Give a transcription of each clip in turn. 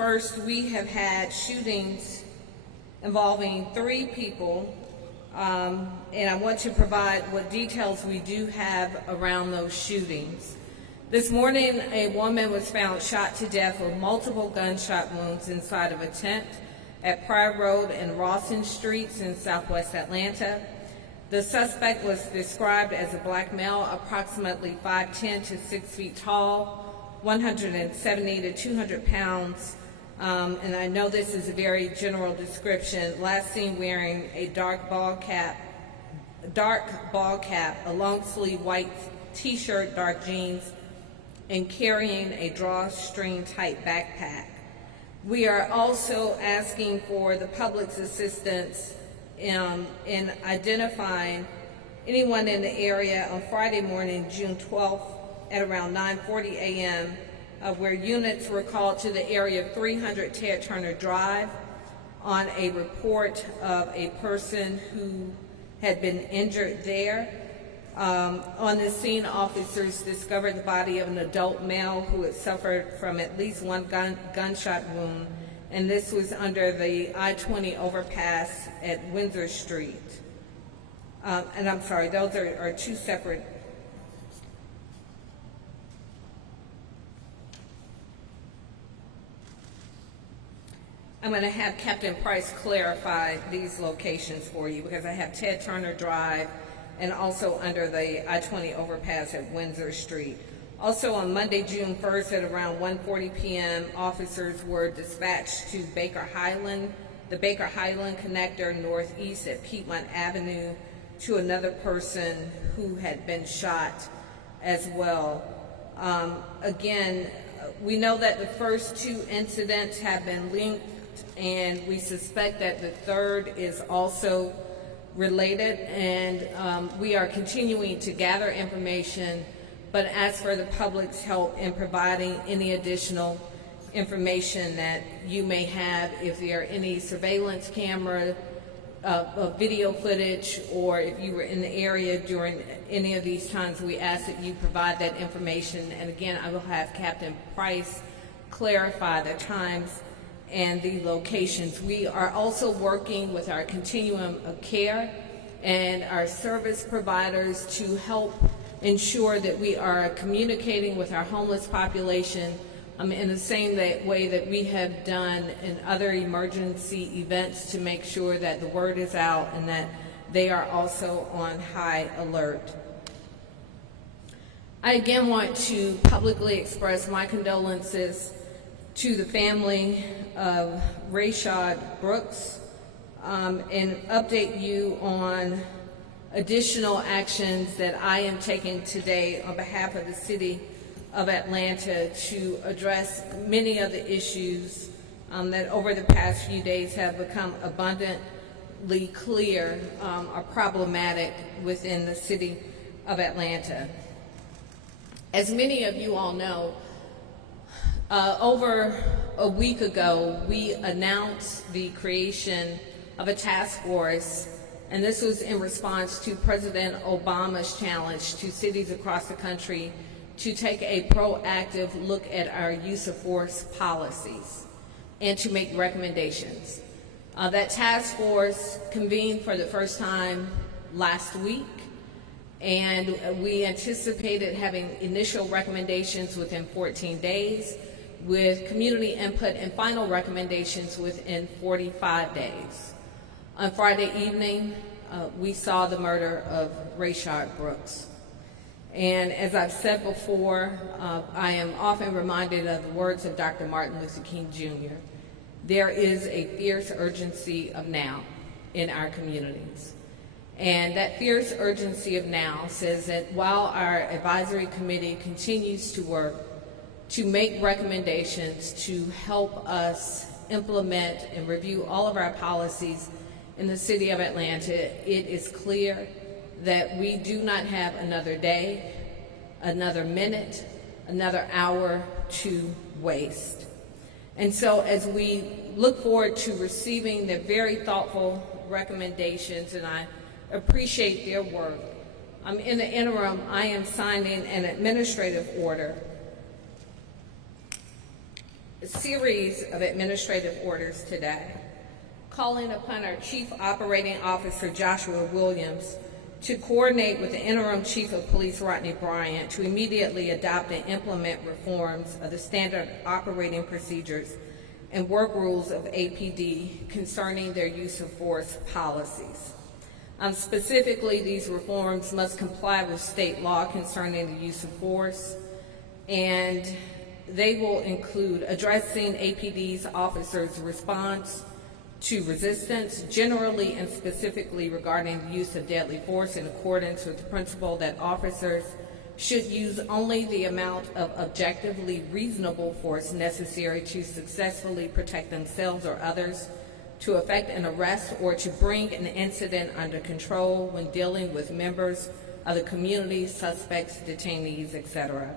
1st, we have had shootings involving 3 people, and I want to provide what details we do have around those shootings. This morning, a woman was found shot to death with multiple gunshot wounds inside of a tent at Pryor Road and Rawson Streets in Southwest Atlanta. The suspect was described as a black male, approximately 5'10" to 6 feet tall, 170 to 200 pounds, and I know this is a very general description. Last seen wearing a dark ball cap, a long sleeve white t-shirt, dark jeans, and carrying a drawstring type backpack. We are also asking for the public's assistance in identifying anyone in the area on Friday morning, June 12th at around 9:40 a.m. Where units were called to the area of 300 Ted Turner Drive on a report of a person who had been injured there. On the scene, officers discovered the body of an adult male who had suffered from at least one gunshot wound, and this was under the I-20 overpass at Windsor Street. And I'm sorry, those are 2 separate. I'm going to have Captain Price clarify these locations for you, because I have Ted Turner Drive and also under the I-20 overpass at Windsor Street. Also on Monday, June 1st at around 1:40 p.m., officers were dispatched to the Baker Highland connector northeast at Piedmont Avenue to another person who had been shot as well. Again, we know that the first 2 incidents have been linked, and we suspect that the third is also related, and we are continuing to gather information, but ask for the public's help in providing any additional information that you may have. If there are any surveillance camera video footage, or if you were in the area during any of these times, we ask that you provide that information. And again, I will have Captain Price clarify the times and the locations. We are also working with our continuum of care and our service providers to help ensure that we are communicating with our homeless population in the same way that we have done in other emergency events, to make sure that the word is out and that they are also on high alert. I again want to publicly express my condolences to the family of Rayshard Brooks, and update you on additional actions that I am taking today on behalf of the City of Atlanta to address many of the issues that over the past few days have become abundantly clear are problematic within the City of Atlanta. As many of you all know, over a week ago, we announced the creation of a task force, and this was in response to President Obama's challenge to cities across the country to take a proactive look at our use of force policies and to make recommendations. That task force convened for the first time last week, and we anticipated having initial recommendations within 14 days, with community input and final recommendations within 45 days. On Friday evening, we saw the murder of Rayshard Brooks. And as I've said before, I am often reminded of the words of Dr. Martin Luther King Jr. There is a fierce urgency of now in our communities. And that fierce urgency of now says that while our advisory committee continues to work to make recommendations to help us implement and review all of our policies in the City of Atlanta, it is clear that we do not have another day, another minute, another hour to waste. And so as we look forward to receiving their very thoughtful recommendations, and I appreciate their work, in the interim, I am signing an administrative order a series of administrative orders today, calling upon our Chief Operating Officer, Joshua Williams, to coordinate with the Interim Chief of Police, Rodney Bryant, to immediately adopt and implement reforms of the standard operating procedures and work rules of APD concerning their use of force policies. Specifically, these reforms must comply with state law concerning the use of force, and they will include addressing APD's officers' response to resistance, generally and specifically regarding the use of deadly force, in accordance with the principle that officers should use only the amount of objectively reasonable force necessary to successfully protect themselves or others, to effect an arrest or to bring an incident under control when dealing with members of the community, suspects, detainees, etc.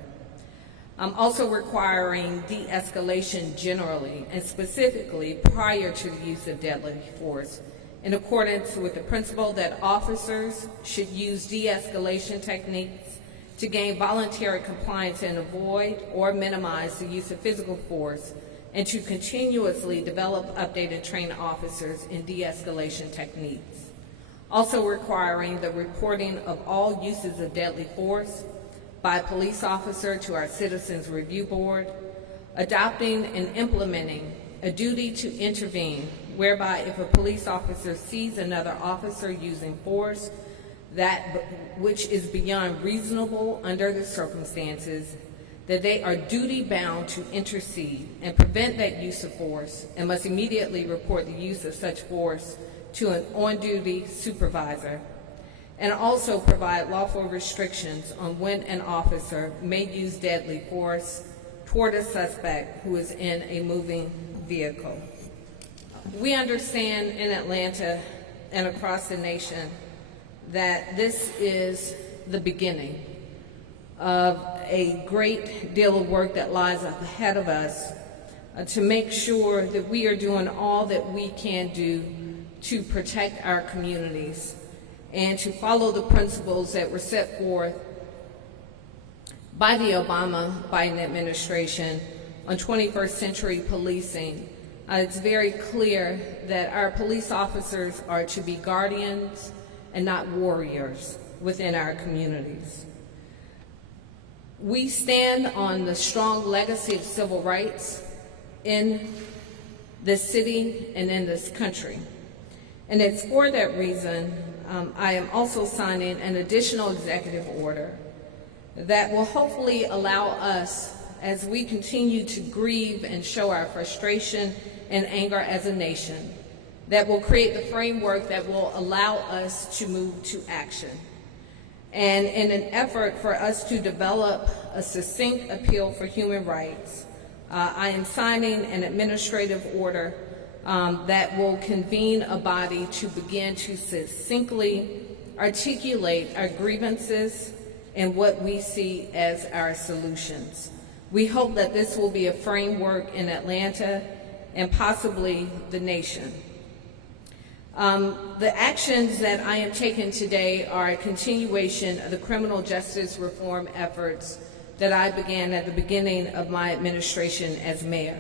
Also requiring de-escalation generally and specifically prior to the use of deadly force, in accordance with the principle that officers should use de-escalation techniques to gain voluntary compliance and avoid or minimize the use of physical force, and to continuously develop, update, and train officers in de-escalation techniques. Also requiring the reporting of all uses of deadly force by a police officer to our Citizens Review Board, adopting and implementing a duty to intervene, whereby if a police officer sees another officer using force which is beyond reasonable under the circumstances, that they are duty-bound to intercede and prevent that use of force, and must immediately report the use of such force to an on-duty supervisor, and also provide lawful restrictions on when an officer may use deadly force toward a suspect who is in a moving vehicle. We understand in Atlanta and across the nation that this is the beginning of a great deal of work that lies ahead of us to make sure that we are doing all that we can do to protect our communities and to follow the principles that were set forth by the Obama-Biden administration on 21st century policing. It's very clear that our police officers are to be guardians and not warriors within our communities. We stand on the strong legacy of civil rights in this city and in this country. And it's for that reason I am also signing an additional executive order that will hopefully allow us, as we continue to grieve and show our frustration and anger as a nation, that will create the framework that will allow us to move to action. And in an effort for us to develop a succinct appeal for human rights, I am signing an administrative order that will convene a body to begin to succinctly articulate our grievances and what we see as our solutions. We hope that this will be a framework in Atlanta and possibly the nation. The actions that I am taking today are a continuation of the criminal justice reform efforts that I began at the beginning of my administration as mayor,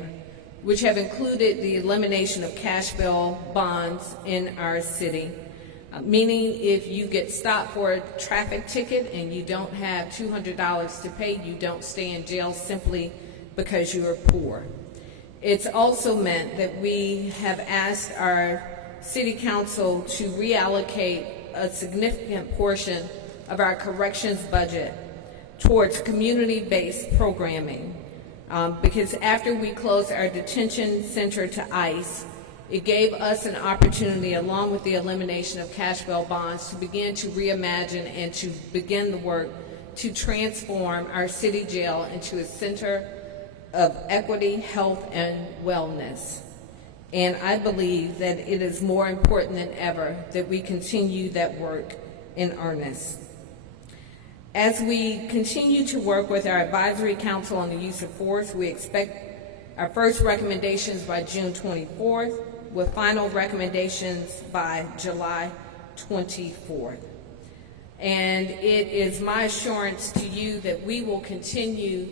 which have included the elimination of cash bail bonds in our city, meaning if you get stopped for a traffic ticket and you don't have $200 to pay, you don't stay in jail simply because you are poor. It's also meant that we have asked our City Council to reallocate a significant portion of our corrections budget towards community-based programming, because after we closed our detention center to ICE, it gave us an opportunity, along with the elimination of cash bail bonds, to begin to reimagine and to begin the work to transform our city jail into a center of equity, health, and wellness. And I believe that it is more important than ever that we continue that work in earnest. As we continue to work with our advisory council on the use of force, we expect our first recommendations by June 24th, with final recommendations by July 24th. And it is my assurance to you that we will continue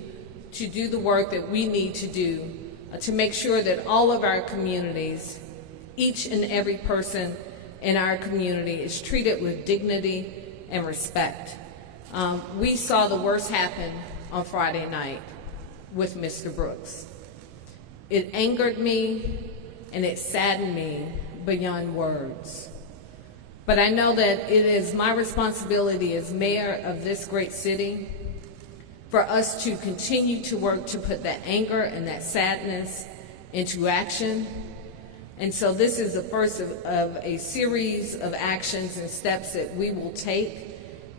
to do the work that we need to do to make sure that all of our communities, each and every person in our community is treated with dignity and respect. We saw the worst happen on Friday night with Mr. Brooks. It angered me and it saddened me beyond words. But I know that it is my responsibility as mayor of this great city for us to continue to work to put that anger and that sadness into action. And so this is the first of a series of actions and steps that we will take.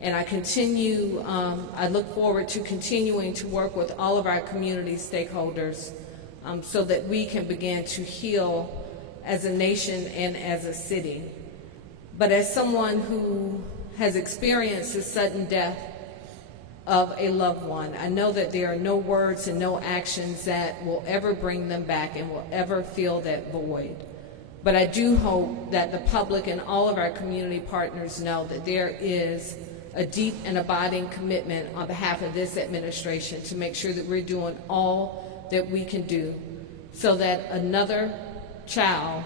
And I look forward to continuing to work with all of our community stakeholders so that we can begin to heal as a nation and as a city. But as someone who has experienced the sudden death of a loved one, I know that there are no words and no actions that will ever bring them back and will ever fill that void. But I do hope that the public and all of our community partners know that there is a deep and abiding commitment on behalf of this administration to make sure that we're doing all that we can do so that another child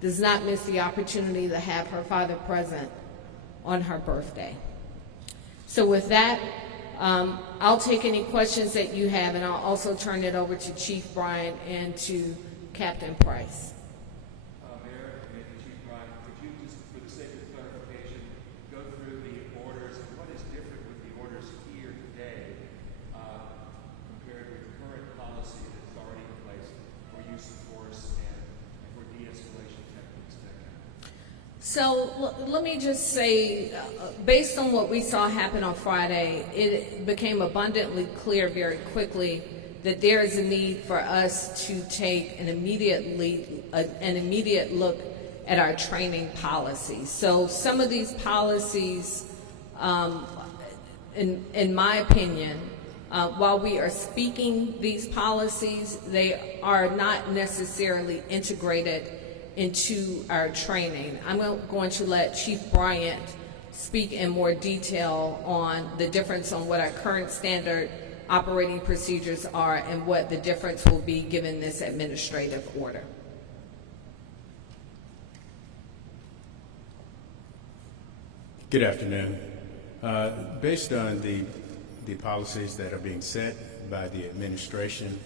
does not miss the opportunity to have her father present on her birthday. So with that, I'll take any questions that you have, and I'll also turn it over to Chief Bryant and to Captain Price. Mayor and Chief Bryant, could you just, for the sake of clarification, go through the orders and what is different with the orders here today compared with the current policy that's already in place for use of force and for de-escalation techniques? So let me just say, based on what we saw happen on Friday, it became abundantly clear very quickly that there is a need for us to take an immediate look at our training policies. So some of these policies, in my opinion, while we are speaking these policies, they are not necessarily integrated into our training. I'm going to let Chief Bryant speak in more detail on the difference on what our current standard operating procedures are and what the difference will be given this administrative order. Good afternoon. Based on the policies that are being set by the administration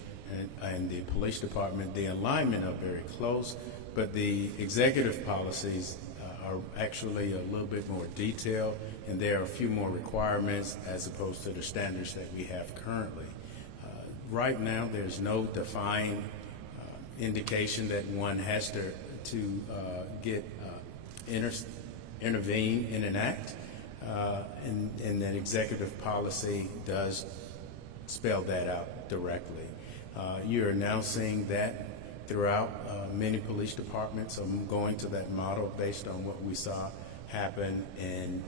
and the police department, the alignment are very close, but the executive policies are actually a little bit more detailed, and there are a few more requirements as opposed to the standards that we have currently. Right now, there's no defined indication that one has to intervene in an act, and that executive policy does spell that out directly. You're now seeing that throughout many police departments. I'm going to that model based on what we saw happen in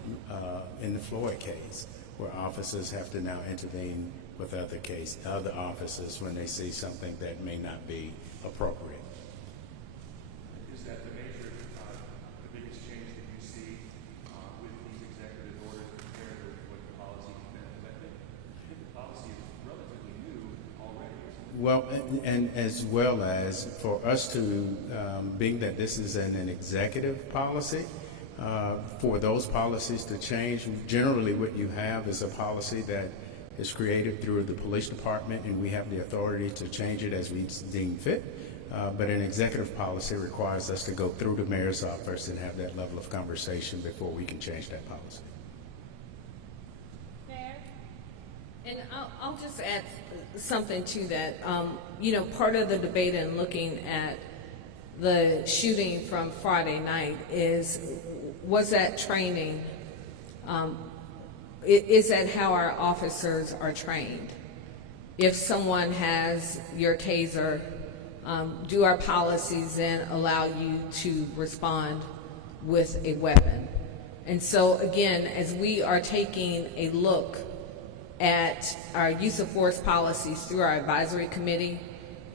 the Floyd case, where officers have to now intervene with other officers when they see something that may not be appropriate. Is that the biggest change that you see with these executive orders compared to what the policy has been? I think the policy is relatively new already. Well, and as well as for us to, being that this is an executive policy, for those policies to change, generally what you have is a policy that is created through the police department, and we have the authority to change it as we deem fit. But an executive policy requires us to go through the mayor's office and have that level of conversation before we can change that policy. And I'll just add something to that. Part of the debate in looking at the shooting from Friday night was that training, is that how our officers are trained? If someone has your taser, do our policies then allow you to respond with a weapon? And so again, as we are taking a look at our use of force policies through our advisory committee,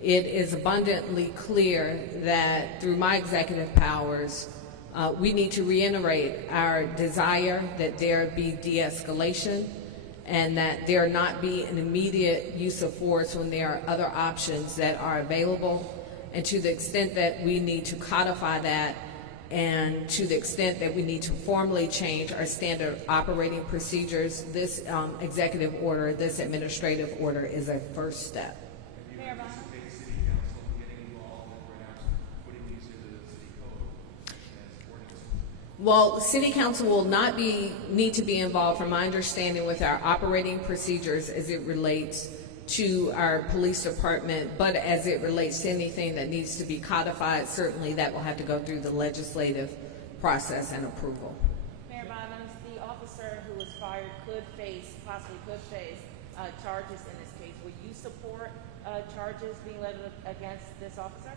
it is abundantly clear that through my executive powers, we need to reiterate our desire that there be de-escalation and that there not be an immediate use of force when there are other options that are available. And to the extent that we need to codify that, and to the extent that we need to formally change our standard operating procedures, this executive order, this administrative order is a first step. Do you anticipate City Council getting involved and perhaps putting these into the city code as ordinance? Well, City Council will not need to be involved, from my understanding, with our operating procedures as it relates to our police department, but as it relates to anything that needs to be codified, certainly that will have to go through the legislative process and approval. Mayor Bottoms, the officer who was fired possibly could face charges in this case. Would you support charges being levied against this officer?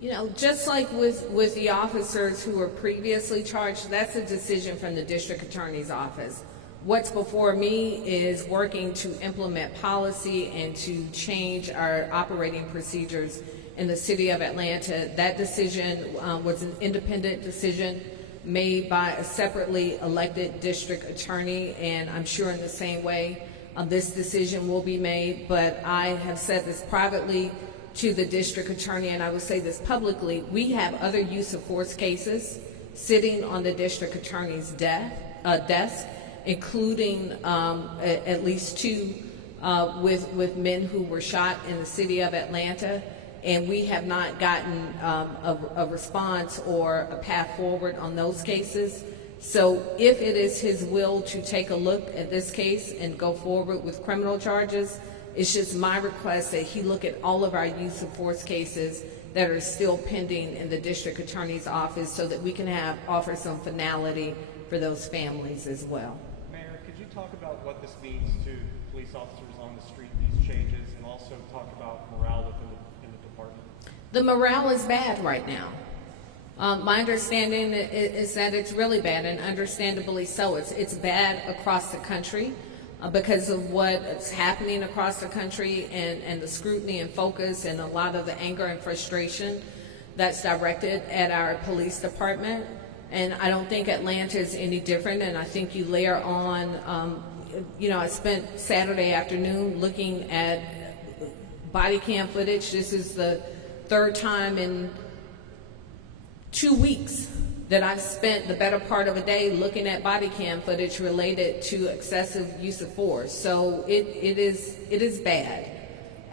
You know, just like with the officers who were previously charged, that's a decision from the district attorney's office. What's before me is working to implement policy and to change our operating procedures in the city of Atlanta. That decision was an independent decision made by a separately elected district attorney, and I'm sure in the same way this decision will be made. But I have said this privately to the district attorney, and I will say this publicly: we have other use of force cases sitting on the district attorney's desk, including at least two with men who were shot in the city of Atlanta, and we have not gotten a response or a path forward on those cases. So if it is his will to take a look at this case and go forward with criminal charges, it's just my request that he look at all of our use of force cases that are still pending in the district attorney's office, so that we can offer some finality for those families as well. Mayor, could you talk about what this means to police officers on the street, these changes, and also talk about morale within the department? The morale is bad right now. My understanding is that it's really bad, and understandably so. It's bad across the country because of what's happening across the country, and the scrutiny and focus and a lot of the anger and frustration that's directed at our police department. And I don't think Atlanta is any different, and I think you layer on, I spent Saturday afternoon looking at body cam footage. This is the third time in 2 weeks that I've spent the better part of a day looking at body cam footage related to excessive use of force. So it is bad.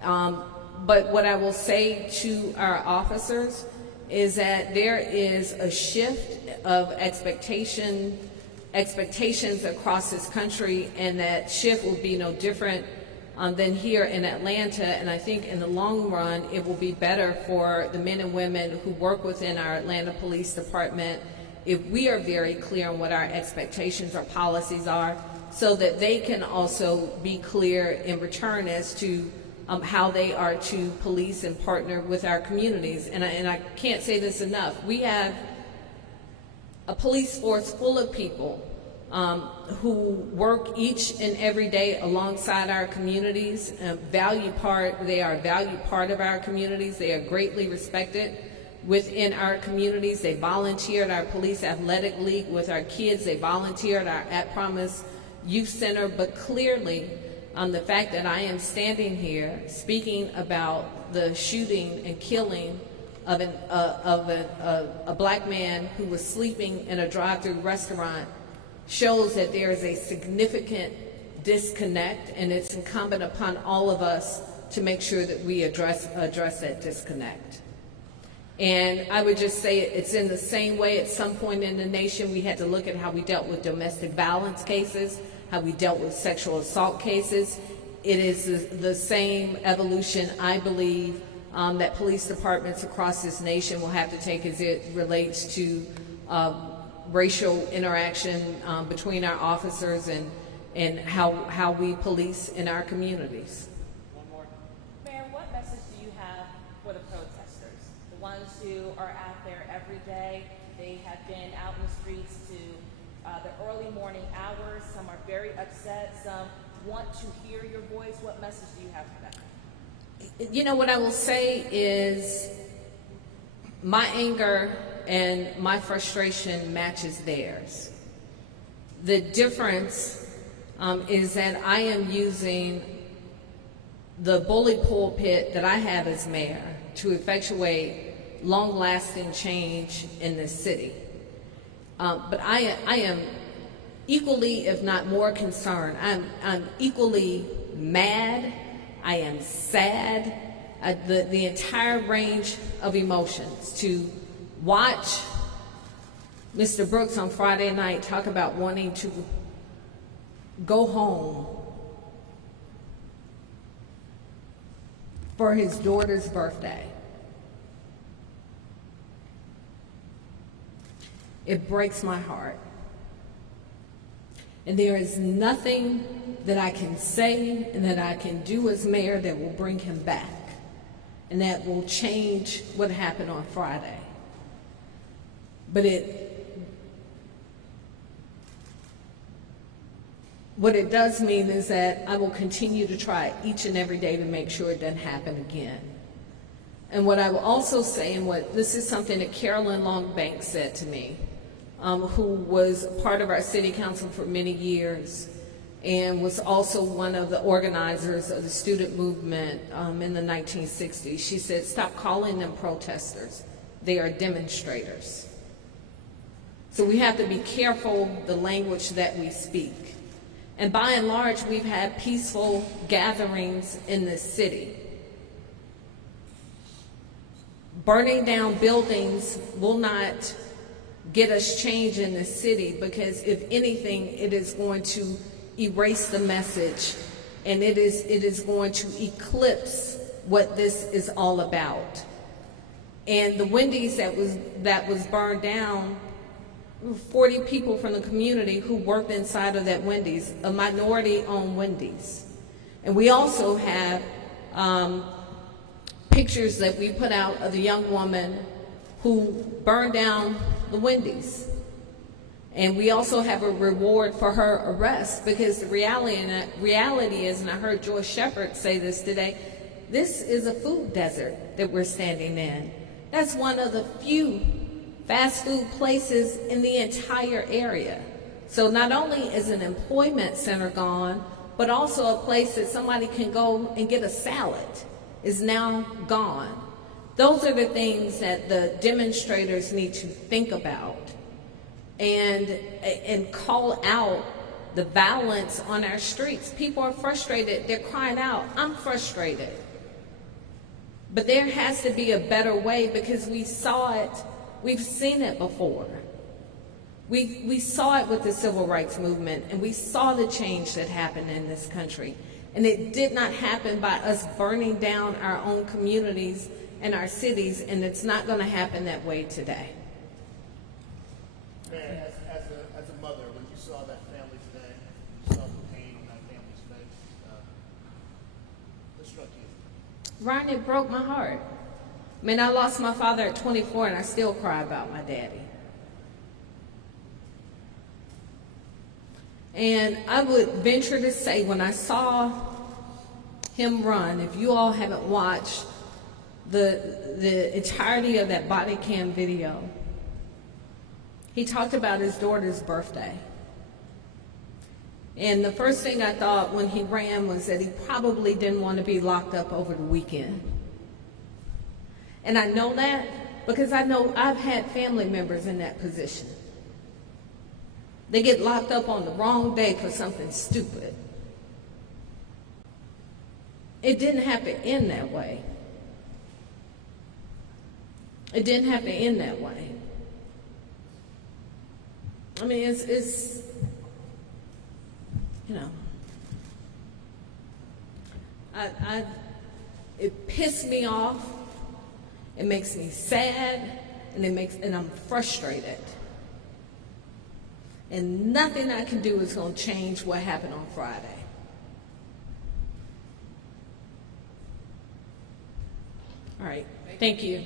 But what I will say to our officers is that there is a shift of expectations across this country, and that shift will be no different than here in Atlanta. And I think in the long run, it will be better for the men and women who work within our Atlanta Police Department if we are very clear on what our expectations or policies are, so that they can also be clear in return as to how they are to police and partner with our communities. And I can't say this enough. We have a police force full of people who work each and every day alongside our communities. They are a valued part of our communities. They are greatly respected within our communities. They volunteer at our police athletic league with our kids. They volunteer at our At Promise Youth Center. But clearly, the fact that I am standing here speaking about the shooting and killing of a black man who was sleeping in a drive-through restaurant shows that there is a significant disconnect, and it's incumbent upon all of us to make sure that we address that disconnect. And I would just say it's in the same way at some point in the nation we had to look at how we dealt with domestic violence cases, how we dealt with sexual assault cases. It is the same evolution, I believe, that police departments across this nation will have to take as it relates to racial interaction between our officers and how we police in our communities. One more. Mayor, what message do you have for the protesters, the ones who are out there every day? They have been out in the streets to the early morning hours. Some are very upset. Some want to hear your voice. What message do you have for them? You know, what I will say is my anger and my frustration matches theirs. The difference is that I am using the bully pulpit that I have as mayor to effectuate long-lasting change in this city. But I am equally, if not more concerned. I'm equally mad. I am sad. The entire range of emotions. To watch Mr. Brooks on Friday night talk about wanting to go home for his daughter's birthday. It breaks my heart. And there is nothing that I can say and that I can do as mayor that will bring him back and that will change what happened on Friday. But what it does mean is that I will continue to try each and every day to make sure it doesn't happen again. And what I will also say, and this is something that Carolyn Longbank said to me, who was part of our city council for many years and was also one of the organizers of the student movement in the 1960s. She said, stop calling them protesters. They are demonstrators. So we have to be careful the language that we speak. And by and large, we've had peaceful gatherings in this city. Burning down buildings will not get us change in the city, because if anything, it is going to erase the message, and it is going to eclipse what this is all about. And the Wendy's that was burned down, 40 people from the community who worked inside of that Wendy's, a minority-owned Wendy's. And we also have pictures that we put out of the young woman who burned down the Wendy's. And we also have a reward for her arrest, because the reality is, and I heard Joyce Shepard say this today, this is a food desert that we're standing in. That's one of the few fast food places in the entire area. So not only is an employment center gone, but also a place that somebody can go and get a salad is now gone. Those are the things that the demonstrators need to think about and call out the violence on our streets. People are frustrated. They're crying out, I'm frustrated. But there has to be a better way, because we saw it. We've seen it before. We saw it with the civil rights movement, and we saw the change that happened in this country. And it did not happen by us burning down our own communities and our cities, and it's not going to happen that way today. Man, as a mother, when you saw that family today, you saw the pain on that family's face, what struck you? Ryan, it broke my heart. I mean, I lost my father at 24, and I still cry about my daddy. And I would venture to say, when I saw him run, if you all haven't watched the entirety of that body cam video, he talked about his daughter's birthday. And the first thing I thought when he ran was that he probably didn't want to be locked up over the weekend. And I know that because I know I've had family members in that position. They get locked up on the wrong day for something stupid. It didn't have to end that way. It didn't have to end that way. I mean, it's you know, it pissed me off. It makes me sad, and I'm frustrated. And nothing I can do is going to change what happened on Friday. All right, thank you.